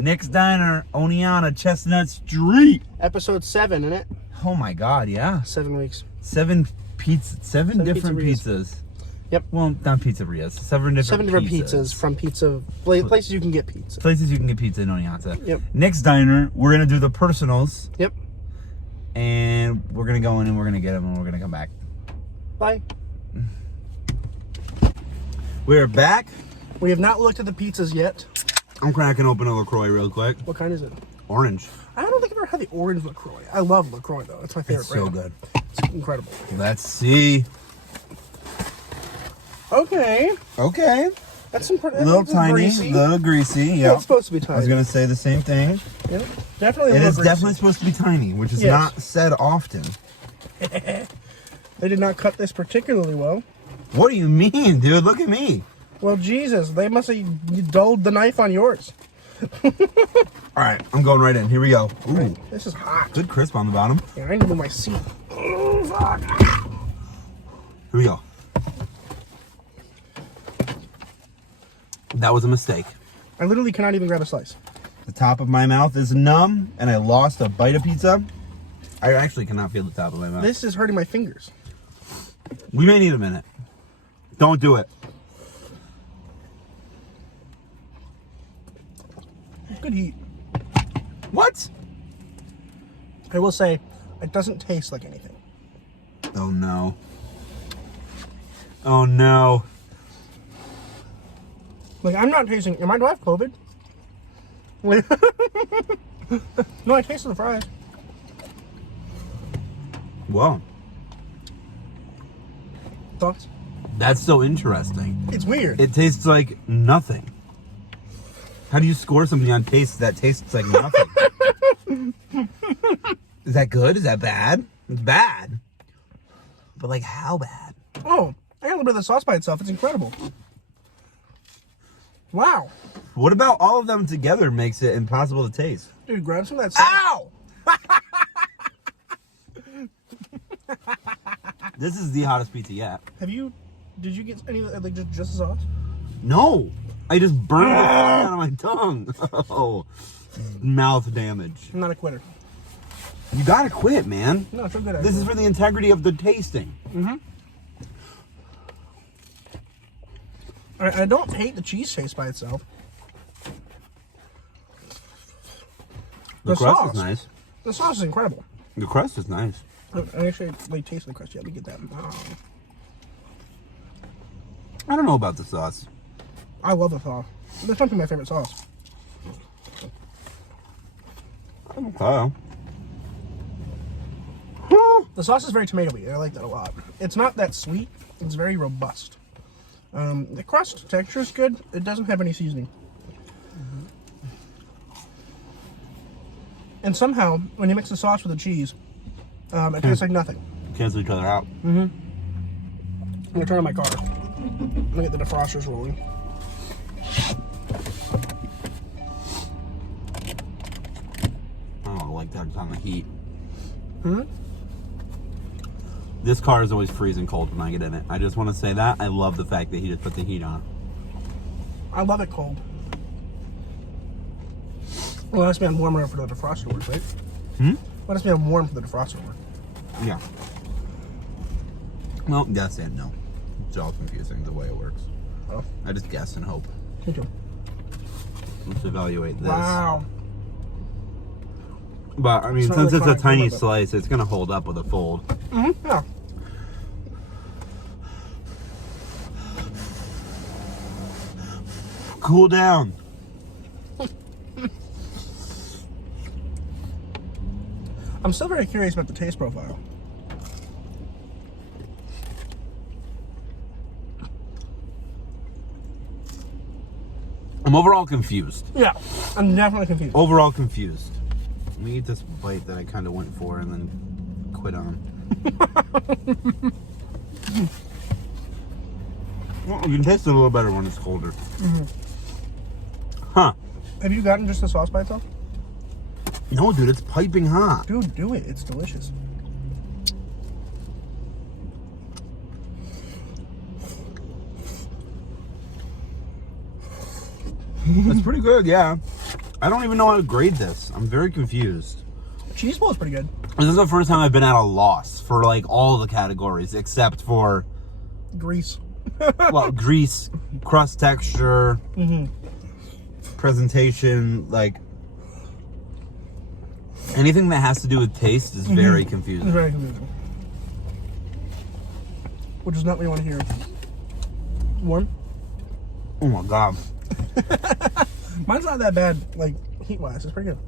Nick's Diner, Oneonta, Chestnut Street. Episode 7, isn't it? Oh my God, yeah. 7 weeks. 7 different pizzas. Yep. Well, not pizzerias. 7 different pizzas from places you can get pizza. Places you can get pizza in Oneonta. Yep. Nick's Diner, we're gonna do the personals. Yep. And we're gonna go in and we're gonna get them and we're gonna come back. Bye. We're back. We have not looked at the pizzas yet. I'm cracking open a LaCroix real quick. What kind is it? Orange. I don't think I've ever had the orange LaCroix. I love LaCroix though. It's my favorite It's brand. so good. It's incredible. Let's see. Okay. Okay. That's some pretty. A little tiny, a little greasy. Yeah. It's supposed to be tiny. I was gonna say the same thing. Yep. Definitely. It is definitely supposed to be tiny, which is not said often. They did not cut this particularly well. What do you mean, dude? Look at me. Well, Jesus, they must have dulled the knife on yours. All right, I'm going right in. Here we go. Ooh, Right. This is hot. good crisp on the bottom. Yeah, I need to move my seat. Oh, fuck. Here we go. That was a mistake. I literally cannot even grab a slice. The top of my mouth is numb, and I lost a bite of pizza. I actually cannot feel the top of my mouth. This is hurting my fingers. We may need a minute. Don't do it. Good heat. What? I will say, it doesn't taste like anything. Oh no. Oh no. Like, I'm not tasting. Do I have COVID? Wait. No, I tasted the fries. Whoa. Thoughts? That's so interesting. It's weird. It tastes like nothing. How do you score something on taste that tastes like nothing? Is that good? Is that bad? It's bad. But like, how bad? Oh, I got a little bit of the sauce by itself. It's incredible. Wow. What about all of them together makes it impossible to taste? Dude, grab some of that sauce. Ow! This is the hottest pizza yet. Did you get any, like, just the sauce? No! I just burned the fuck out of my tongue. Oh, mouth damage. I'm not a quitter. You gotta quit, man. No, it's real good. This is for the integrity of the tasting. Mm-hmm. I don't hate the cheese taste by itself. The crust sauce is nice. The sauce is incredible. The crust is nice. I actually like taste the crust. Yeah, let me get that. I don't know about the sauce. I love the sauce. That's something my favorite sauce. Okay. The sauce is very tomatoey. I like that a lot. It's not that sweet. It's very robust. The crust texture is good. It doesn't have any seasoning. And somehow, when you mix the sauce with the cheese, it tastes like nothing. Cancel each other out. Mm-hmm. I'm gonna turn on my car. I'm gonna get the defrosters rolling. Oh, I like that it's on the heat. Hmm? This car is always freezing cold when I get in it. I just want to say that. I love the fact that he just put the heat on. I love it cold. Well, that's been warmer for the defroster to work, right? Hmm? Well, that's been warm for the defroster to work. Yeah. Well, yes and no. It's all confusing the way it works. Oh. I just guess and hope. Me too. Let's evaluate this. Wow. But, I mean, It's not since really it's a fine, tiny but- slice, it's going to hold up with a fold. Mm-hmm. Yeah. Cool down. I'm still very curious about the taste profile. I'm overall confused. Yeah, I'm definitely confused. Overall confused. Let me eat this bite that I kind of went for and then quit on. Well, you can taste it a little better when it's colder. Mm-hmm. Huh. Have you gotten just the sauce by itself? No, dude, it's piping hot. Dude, do it. It's delicious. It's pretty good, yeah. I don't even know how to grade this. I'm very confused. Cheese bowl is pretty good. This is the first time I've been at a loss for like all the categories except for Grease. well, grease, crust texture, presentation, like anything that has to do with taste is very confusing. It's very confusing. Which is not what you want to hear. Warm? Oh my god. Mine's not that bad, like, heat-wise. It's pretty good.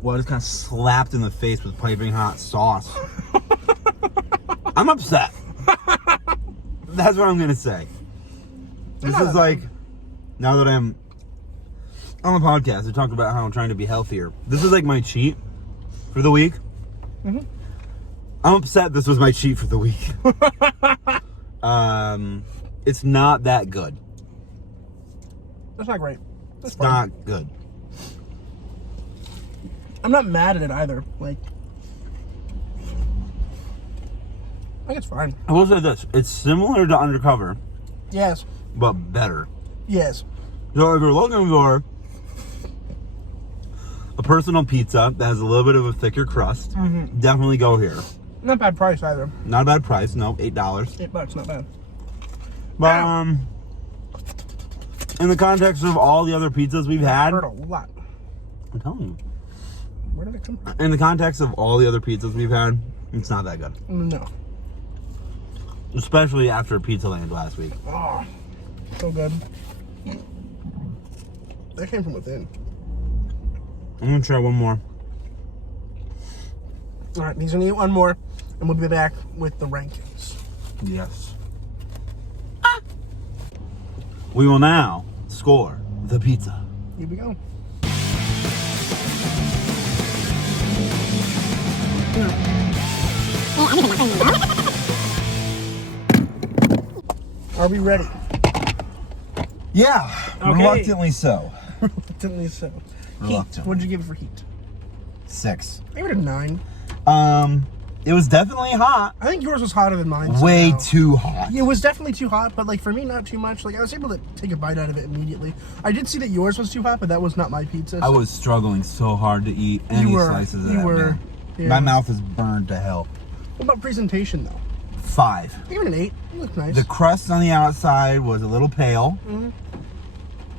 Well, I just kind of slapped in the face with piping hot sauce. I'm upset. That's what I'm going to say. This is like, now that I'm on the podcast, I talked about how I'm trying to be healthier. This is like my cheat for the week. I'm upset this was my cheat for the week. It's not that good. That's not great. That's It's not good. I'm not mad at it either. Like, I think it's fine. I will say this. It's similar to Undercover, Yes. but better. Yes. So if you're looking for a personal pizza that has a little bit of a thicker crust, definitely go here. Not bad price either. Not a bad price. No, $8. $8, not bad. But in the context of all the other pizzas we've I had, heard a lot. I'm telling you. Where did it come from? In the context of all the other pizzas we've had, it's not that good. No. Especially after Pizza Land last week. Oh, so good. That came from within. I'm gonna try one more. All right, he's gonna eat one more, and we'll be back with the rankings. Yes. We will now score the pizza. Here we go. Are we ready? Yeah, Okay. reluctantly so. Reluctantly so. Heat. Reluctantly. What did you give it for heat? 6. I gave it a 9. It was definitely hot. I think yours was hotter than mine. Way somehow. too hot. It was definitely too hot, but like for me, not too much. Like I was able to take a bite out of it immediately. I did see that yours was too hot, but that was not my pizza. I so- was struggling so hard to eat any slices of that. Man. Yeah. My mouth is burned to hell. What about presentation though? 5. I give it an 8. It looked nice. The crust on the outside was a little pale.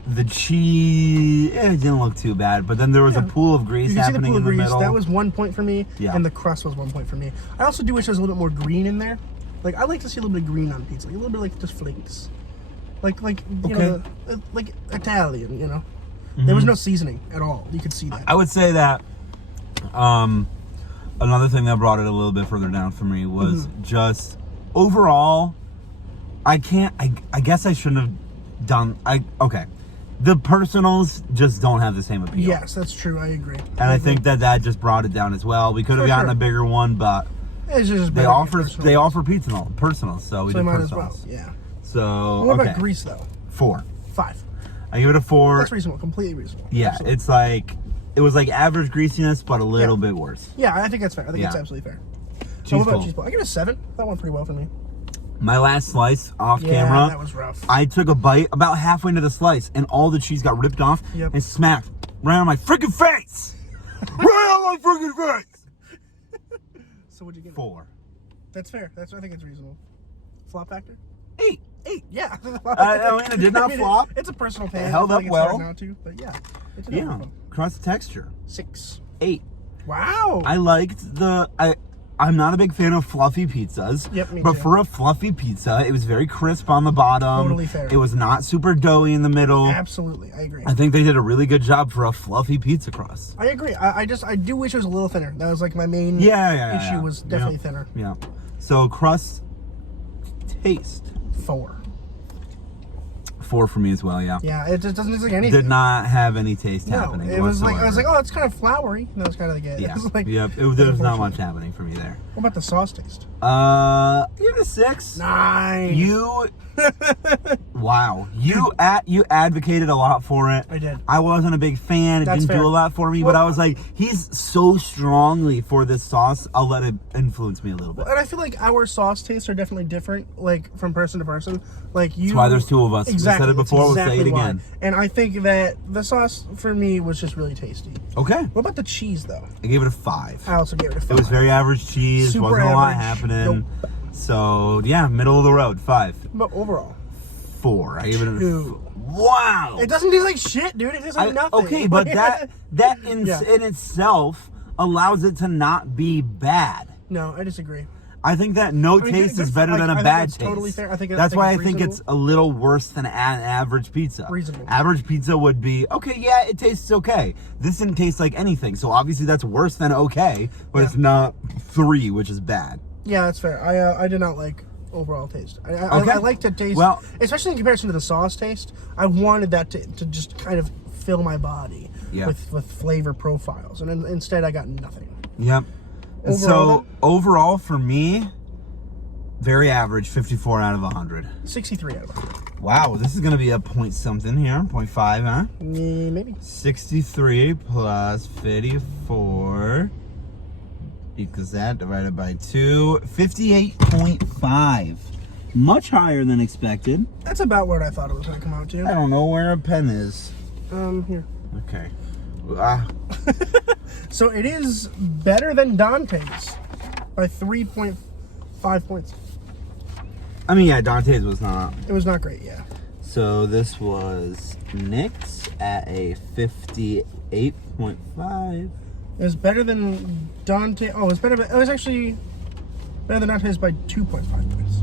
The cheese, it didn't look too bad, but then there was a pool of grease you can see the happening pool in of the grease. middle. That was 1 point for me, Yeah. and the crust was 1 point for me. I also do wish there was a little bit more green in there. Like I like to see a little bit of green on pizza, like a little bit like just flakes, like you know, like Italian. You know, there was no seasoning at all. You could see that. I would say that another thing that brought it a little bit further down for me was just overall, I guess I shouldn't have done, okay. The personals just don't have the same appeal. Yes, that's true. I agree. And I think that just brought it down as well. We could have For gotten sure. a bigger one, but It's just they better offer personal. they offer personals, so we So did might as personals. well. Yeah. So What okay. about grease though? 4. 5. I give it a 4. That's reasonable. Completely reasonable. Yeah, Absolutely. it's like it was like average greasiness, but a little bit worse. Yeah, I think that's fair. I think Yeah. that's absolutely fair. Cheese So what about bowl. cheese bowl? I give it a 7. That went pretty well for me. My last slice off Yeah, camera, that was rough. I took a bite about halfway into the slice, and all the cheese got ripped off and smacked right on my freaking face. Right on my freaking face. So what'd you give it? 4. That's fair. I think it's reasonable. Flop factor? 8. 8. Yeah. I mean, it did not flop. It's a personal thing. It held I up think it's hard well. not to, but yeah. It's an Yeah, overall. crust texture. 6. 8. Wow. I liked I'm not a big fan of fluffy pizzas. Yep, me but too. for a fluffy pizza, it was very crisp on the bottom. Totally fair. It was not super doughy in the middle. Absolutely. I agree. I think they did a really good job for a fluffy pizza crust. I agree. I do wish it was a little thinner. That was like my main issue was definitely thinner. Yeah. So crust taste. 4. 4 for me as well, yeah. Yeah, it just doesn't taste like anything. Did not have any taste No, happening. it was like I was whatsoever. like, oh, it's kind of floury. And that was kind of the get. Yeah. It was like, Yep. There was not unfortunate. much happening for me there. What about the sauce taste? Give it a 6. 9. You, wow. You advocated a lot for it. I did. I wasn't a big fan. It That's didn't fair. do a lot for me, but I was like, he's so strongly for this sauce. I'll let it influence me a little bit. And I feel like our sauce tastes are definitely different, like from person to person. Like you. That's why there's 2 of us. Exactly. We said it before. Exactly we'll say it why. again. And I think that the sauce for me was just really tasty. Okay. What about the cheese though? I gave it a 5. I also gave it a 5. It was very average cheese. Super Wasn't a lot average. happening. Nope. So yeah, middle of the road. 5. But overall, 4. I gave it a 2. Wow. It doesn't taste like shit, dude. It tastes like nothing. Okay, but that in itself allows it to not be bad. No, I disagree. I think that taste is better than a bad taste. Totally fair. That's why I think it's a little worse than an average pizza. Reasonable. Average pizza would be, okay, yeah, it tastes okay. This didn't taste like anything, so obviously that's worse than okay, but it's not 3, which is bad. Yeah, that's fair. I did not like overall taste. I like to taste, well, especially in comparison to the sauce taste. I wanted that to just kind of fill my body with flavor profiles, and instead I got nothing. Yep. So overall for me, very average, 54 out of 100. 63 out of 100. Wow, this is gonna be a point something here, 0.5, huh? Maybe. 63 plus 54 equals that divided by 2, 58.5. Much higher than expected. That's about what I thought it was going to come out to. I don't know where a pen is. Here. Okay. So it is better than Dante's by 3.5 points. I mean, yeah, Dante's was not. It was not great, yeah. So this was Nick's at a 58.5. It was better than Dante. Oh, it was actually better than Dante's by 2.5 points.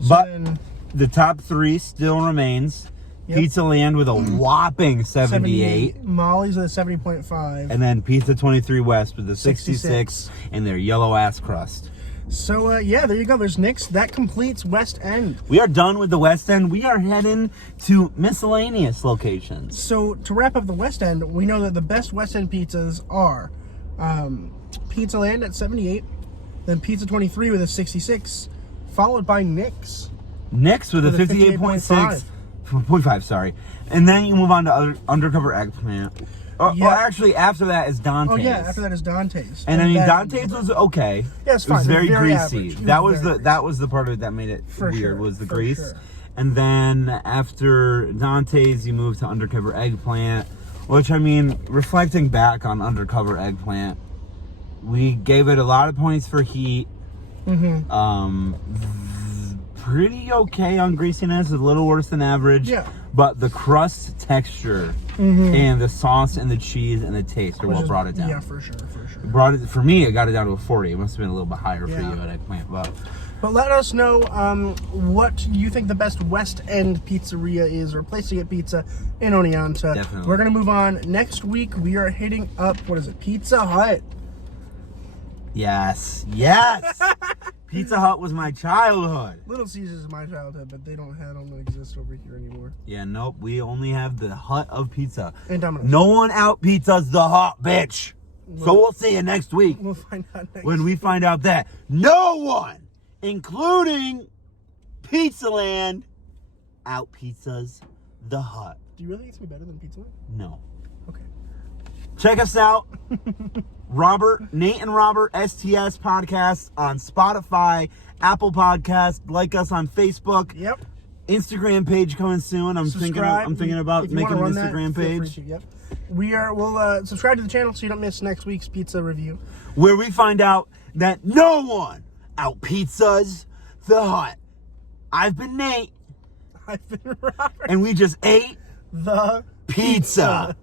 So But then, the top 3 still remains. Yep. Pizza Land with a whopping 78. Molly's with a 70.5. And then Pizza 23 West with a 66 66. and their yellow ass crust. So, yeah, there you go. There's Nick's. That completes West End. We are done with the West End. We are heading to miscellaneous locations. So, to wrap up the West End, we know that the best West End pizzas are Pizza Land at 78, then Pizza 23 with a 66, followed by Nick's. Nick's with a 58.6. 0.5, sorry. And then you move on to Undercover Eggplant. Well, actually, after that is Dante's. Oh, yeah, after that is Dante's. And I mean, Dante's was okay. Yeah, it's fine. It was very greasy. Average. That was the part of it that made it weird, was the grease. Sure. And then after Dante's, you move to Undercover Eggplant, which, I mean, reflecting back on Undercover Eggplant, we gave it a lot of points for heat. Pretty okay on greasiness, a little worse than average. Yeah. But the crust texture and the sauce and the cheese and the taste are what brought it down. Yeah, for sure. For me, it got it down to a 40. It must have been a little bit higher for you at Eggplant. But let us know what you think the best West End pizzeria is, or place to get pizza in Oneonta. Definitely. We're going to move on. Next week, we are hitting up, Pizza Hut. Yes. Pizza Hut was my childhood. Little Caesars is my childhood, but they don't exist over here anymore. Yeah, nope. We only have the Hut of pizza. And Domino's. No one out pizzas the Hut, bitch. So we'll see you next week. We'll find out next when we find out that no one, including Pizza Land, out pizzas the Hut. Do you really think it's gonna be better than Pizza Land? No. Okay. Check us out. Nate and Robert STS podcast on Spotify, Apple Podcast. Like us on Facebook. Yep. Instagram page coming soon. I'm thinking about making an Instagram page. Yep. We'll subscribe to the channel so you don't miss next week's pizza review, where we find out that no one out pizzas the Hut. I've been Nate. I've been Robert. And we just ate the pizza.